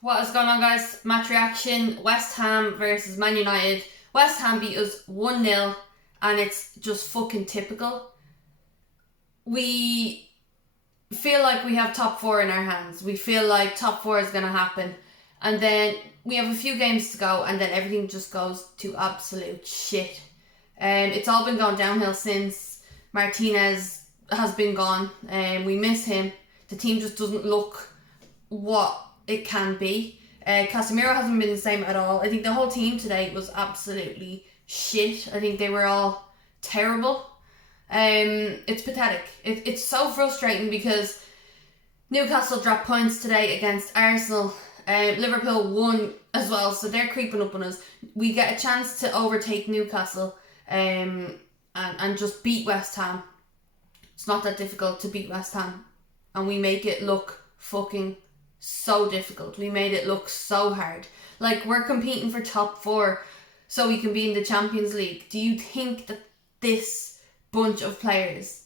What is going on, guys? Match reaction. West Ham versus Man United. West Ham beat us 1-0 and it's just fucking typical. We feel like we have top four in our hands. We feel like top four is going to happen. And then we have a few games to go and then everything just goes to absolute shit. It's all been going downhill since Martinez has been gone. We miss him. The team just doesn't look what it can be. Casemiro hasn't been the same at all. I think the whole team today was absolutely shit. I think they were all terrible. It's pathetic. It's so frustrating because Newcastle dropped points today against Arsenal. Liverpool won as well, so they're creeping up on us. We get a chance to overtake Newcastle and just beat West Ham. It's not that difficult to beat West Ham, and we make it look fucking so difficult. We made it look so hard. Like, we're competing for top four so we can be in the Champions League. Do you think that this bunch of players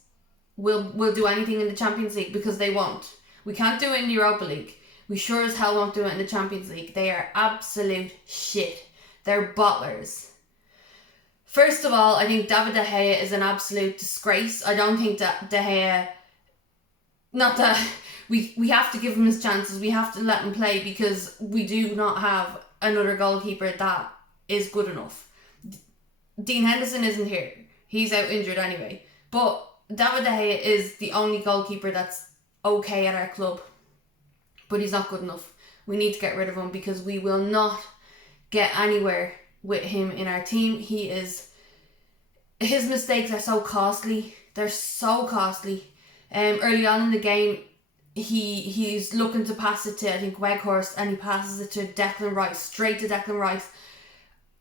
will do anything in the Champions League? Because they won't. We can't do it in the Europa League. We sure as hell won't do it in the Champions League. They are absolute shit. They're bottlers. First of all, I think David De Gea is an absolute disgrace. I don't think that De Gea... Not that... We have to give him his chances. We have to let him play because we do not have another goalkeeper that is good enough. Dean Henderson isn't here. He's out injured anyway. But David De Gea is the only goalkeeper that's okay at our club. But he's not good enough. We need to get rid of him because we will not get anywhere with him in our team. His mistakes are so costly. They're so costly. Early on in the game, he's looking to pass it to, I think, Weghorst, and he passes it to Declan Rice, straight to Declan Rice.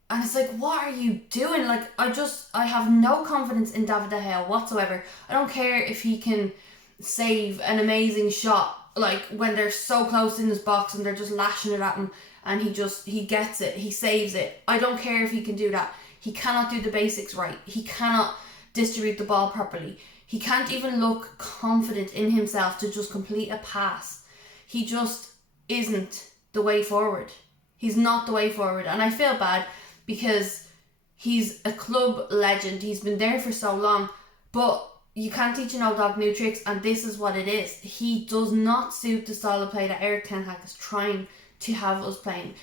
And it's like, what are you doing? Like, I have no confidence in David De Gea whatsoever. I don't care if he can save an amazing shot, like when they're so close in his box and they're just lashing it at him and he gets it, he saves it. I don't care if he can do that. He cannot do the basics right. He cannot distribute the ball properly. He can't even look confident in himself to just complete a pass. He just isn't the way forward. He's not the way forward. And I feel bad because he's a club legend. He's been there for so long. But you can't teach an old dog new tricks, and this is what it is. He does not suit the style of play that Erik ten Hag is trying to have us playing.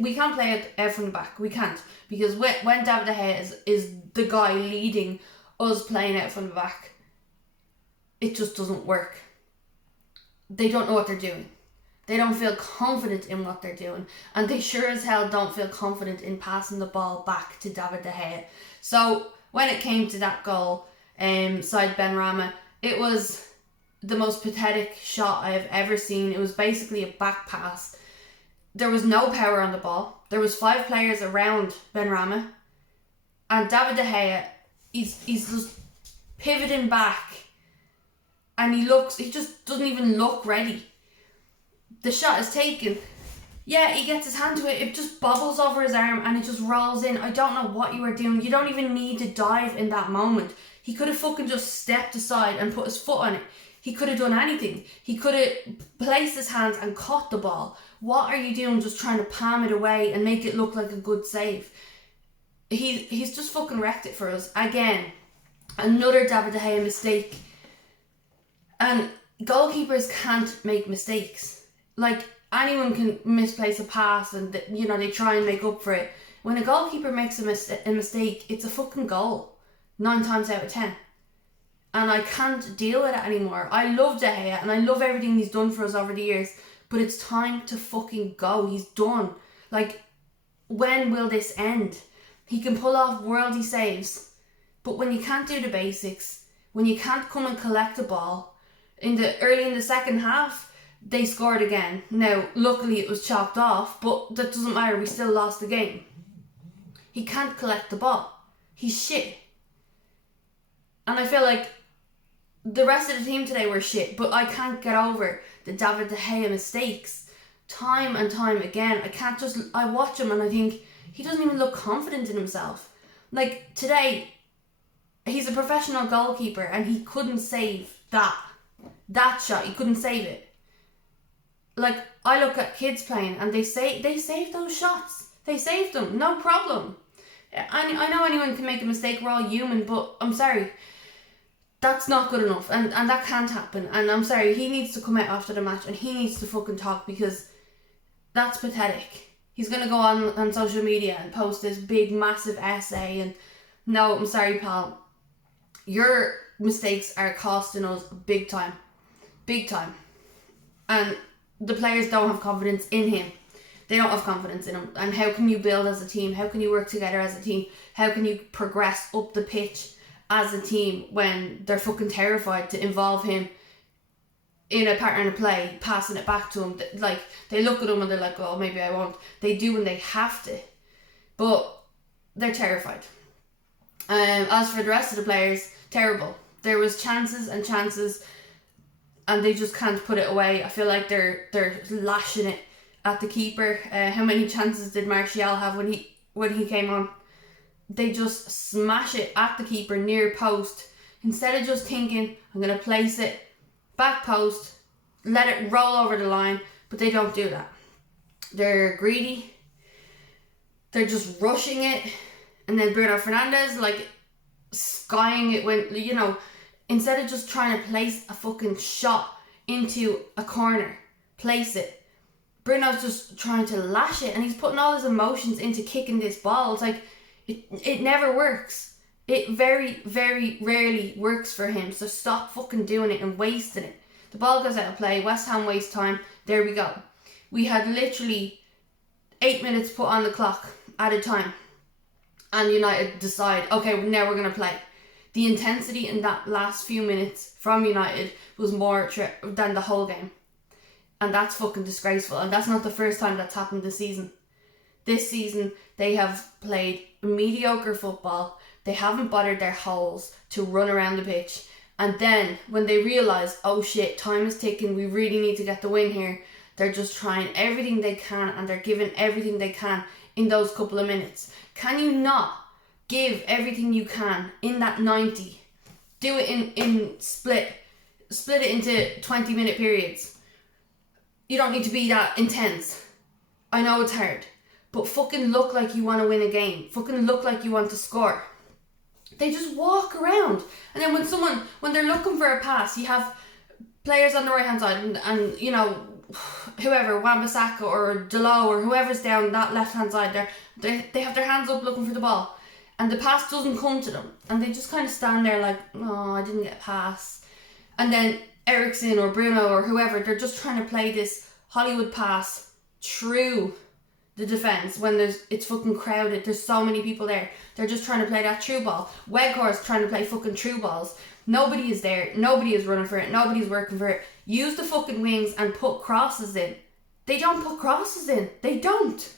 We can't play it out from the back. We can't. Because when David De Gea is the guy leading us playing out from the back, it just doesn't work. They don't know what they're doing. They don't feel confident in what they're doing. And they sure as hell don't feel confident in passing the ball back to David De Gea. So when it came to that goal, side Benrahma, it was the most pathetic shot I have ever seen. It was basically a back pass. There was no power on the ball. There was 5 players around Benrahma. And David De Gea, he's just pivoting back. And he just doesn't even look ready. The shot is taken. Yeah, he gets his hand to it. It just bobbles over his arm and it just rolls in. I don't know what you were doing. You don't even need to dive in that moment. He could have fucking just stepped aside and put his foot on it. He could have done anything. He could have placed his hands and caught the ball. What are you doing just trying to palm it away and make it look like a good save? He's just fucking wrecked it for us. Again, another David De Gea mistake. And goalkeepers can't make mistakes. Like, anyone can misplace a pass and, they try and make up for it. When a goalkeeper makes a mistake, it's a fucking goal. 9 times out of 10. And I can't deal with it anymore. I love De Gea and I love everything he's done for us over the years. But it's time to fucking go. He's done. Like, when will this end? He can pull off worldy saves. But when you can't do the basics, when you can't come and collect the ball, early in the second half, they scored again. Now, luckily it was chalked off, but that doesn't matter. We still lost the game. He can't collect the ball. He's shit. And I feel like the rest of the team today were shit, but I can't get over the David De Gea mistakes. Time and time again. I watch him and I think he doesn't even look confident in himself. Like, today, he's a professional goalkeeper and he couldn't save that shot. He couldn't save it. Like, I look at kids playing and they save those shots. They saved them, no problem. I know anyone can make a mistake, we're all human, but I'm sorry, that's not good enough, and that can't happen. And I'm sorry, he needs to come out after the match and he needs to fucking talk, because that's pathetic. He's gonna go on social media and post this big massive essay, and no, I'm sorry, pal, your mistakes are costing us big time, and the players don't have confidence in him. They don't have confidence in him. And how can you build as a team? How can you work together as a team? How can you progress up the pitch as a team when they're fucking terrified to involve him in a pattern of play, passing it back to him? Like, they look at him and they're like, oh, maybe I won't. They do when they have to. But they're terrified. As for the rest of the players, terrible. There was chances and they just can't put it away. I feel like they're lashing it at the keeper. How many chances did Martial have when he came on? They just smash it at the keeper near post, instead of just thinking, I'm going to place it back post, let it roll over the line. But they don't do that. They're greedy. They're just rushing it. And then Bruno Fernandes, like, skying it when, you know, instead of just trying to place a fucking shot into a corner, place it. Bruno's just trying to lash it, and he's putting all his emotions into kicking this ball. It's like, it never works. It very, very rarely works for him. So stop fucking doing it and wasting it. The ball goes out of play. West Ham waste time. There we go. We had literally 8 minutes put on the clock at a time. And United decide, okay, now we're going to play. The intensity in that last few minutes from United was more than the whole game. And that's fucking disgraceful. And that's not the first time that's happened this season. This season, they have played mediocre football. They haven't bothered their holes to run around the pitch. And then, when they realise, oh shit, time is ticking, we really need to get the win here, they're just trying everything they can, and they're giving everything they can in those couple of minutes. Can you not give everything you can in that 90? Do it in split it into 20-minute periods. You don't need to be that intense. I know it's hard, but fucking look like you want to win a game. Fucking look like you want to score. They just walk around. And then when they're looking for a pass, you have players on the right hand side and you know, whoever, Wan-Bissaka or Delo or whoever's down that left hand side there, they have their hands up looking for the ball. And the pass doesn't come to them. And they just kind of stand there like, oh, I didn't get a pass. And then Eriksen or Bruno or whoever, they're just trying to play this Hollywood pass through the defence when it's fucking crowded. There's so many people there. They're just trying to play that through ball. Weghorst trying to play fucking through balls. Nobody is there. Nobody is running for it. Nobody's working for it. Use the fucking wings and put crosses in. They don't put crosses in. They don't.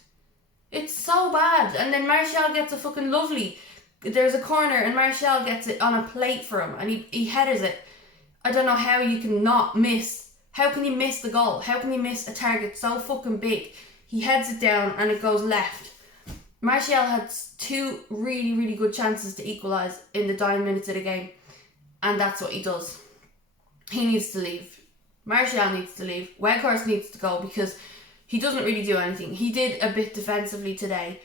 It's so bad. And then Martial gets a fucking lovely. There's a corner and Martial gets it on a plate for him and he headers it. I don't know how you can not miss. How can you miss the goal? How can you miss a target so fucking big? He heads it down and it goes left. Martial had 2 really, really good chances to equalise in the dying minutes of the game. And that's what he does. He needs to leave. Martial needs to leave. Weghorst needs to go because he doesn't really do anything. He did a bit defensively today.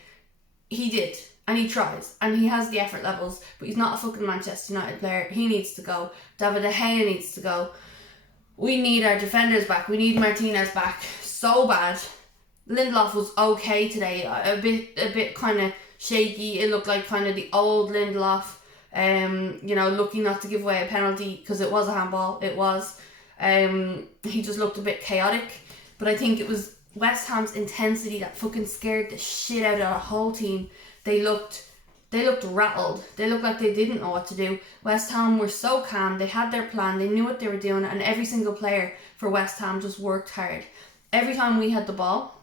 He did. And he tries. And he has the effort levels. But he's not a fucking Manchester United player. He needs to go. David De Gea needs to go. We need our defenders back. We need Martinez back so bad. Lindelof was okay today. A bit kind of shaky. It looked like kind of the old Lindelof. You know, lucky not to give away a penalty because it was a handball. It was. He just looked a bit chaotic. But I think it was West Ham's intensity that fucking scared the shit out of the whole team. They looked rattled. They looked like they didn't know what to do. West Ham were so calm. They had their plan. They knew what they were doing. And every single player for West Ham just worked hard. Every time we had the ball,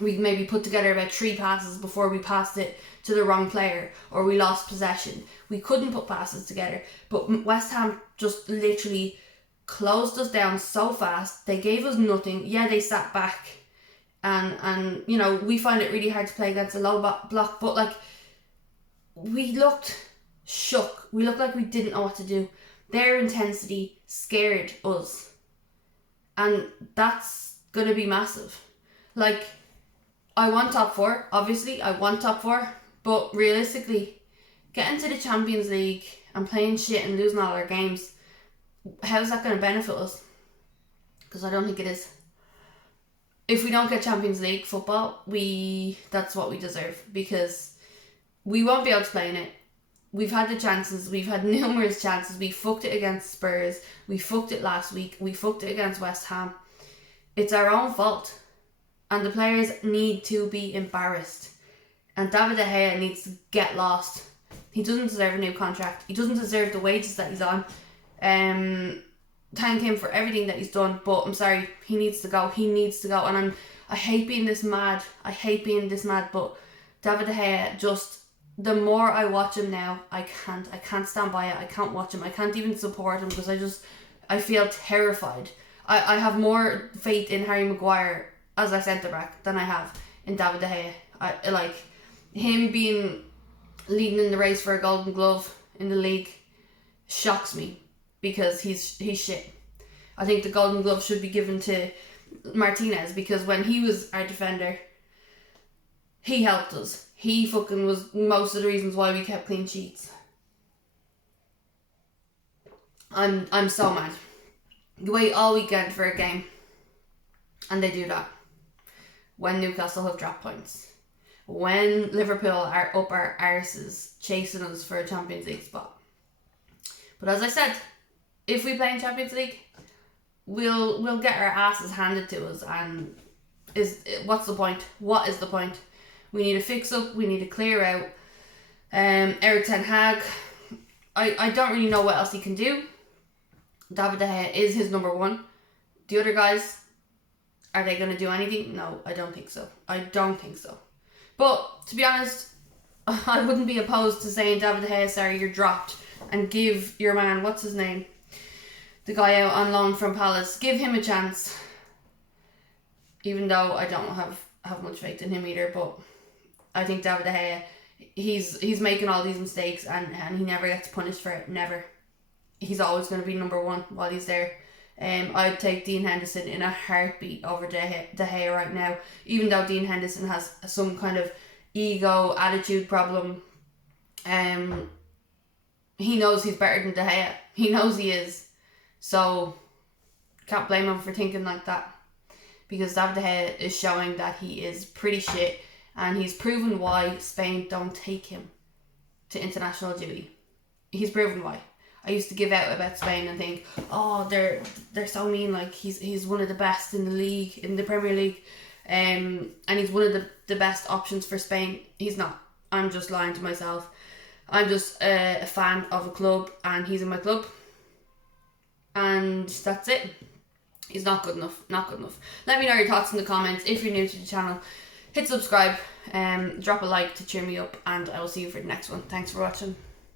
we maybe put together about 3 passes before we passed it to the wrong player or we lost possession. We couldn't put passes together. But West Ham just literally closed us down so fast. They gave us nothing. Yeah, they sat back. And you know, we find it really hard to play against a low block. But like, we looked shook. We looked like we didn't know what to do. Their intensity scared us. And that's going to be massive. Like, I want top 4, obviously, I want top 4, but realistically, getting to the Champions League and playing shit and losing all our games, how's that going to benefit us? Because I don't think it is. If we don't get Champions League football, that's what we deserve, because we won't be able to play in it. We've had the chances, we've had numerous chances. We fucked it against Spurs, we fucked it last week, we fucked it against West Ham. It's our own fault. And the players need to be embarrassed. And David De Gea needs to get lost. He doesn't deserve a new contract. He doesn't deserve the wages that he's on. Thank him for everything that he's done, but I'm sorry, he needs to go. He needs to go. And I hate being this mad. But David De Gea, just, the more I watch him now, I can't stand by it. I can't watch him. I can't even support him, because I feel terrified. I have more faith in Harry Maguire as our centre back than I have in David De Gea. I like him being leading in the race for a Golden Glove in the league shocks me, because he's shit. I think the Golden Glove should be given to Martinez, because when he was our defender, he helped us. He fucking was most of the reasons why we kept clean sheets. I'm so mad. You wait all weekend for a game, and they do that. When Newcastle have dropped points. When Liverpool are up our arses chasing us for a Champions League spot. But as I said, if we play in Champions League, we'll get our asses handed to us, and what's the point? What is the point? We need to fix up, we need to clear out. Eric Ten Hag, I don't really know what else he can do. David De Gea is his number 1. The other guys, are they going to do anything? No, I don't think so. But, to be honest, I wouldn't be opposed to saying, David De Gea, sorry, you're dropped, and give your man, what's his name? The guy out on loan from Palace, give him a chance. Even though I don't have much faith in him either, but I think David De Gea, he's making all these mistakes, and he never gets punished for it, never. He's always going to be number 1 while he's there. I'd take Dean Henderson in a heartbeat over De Gea right now, even though Dean Henderson has some kind of ego, attitude problem. He knows he's better than De Gea. He knows he is. So, can't blame him for thinking like that. Because David De Gea is showing that he is pretty shit, and he's proven why Spain don't take him to international duty. He's proven why. I used to give out about Spain and think, oh, they're so mean, like he's one of the best in the league, in the Premier League, and he's one of the best options for Spain. He's not. I'm just lying to myself. I'm just a fan of a club, and he's in my club, and that's it. He's not good enough. Let me know your thoughts in the comments. If you're new to the channel, hit subscribe, drop a like to cheer me up, and I will see you for the next one. Thanks for watching.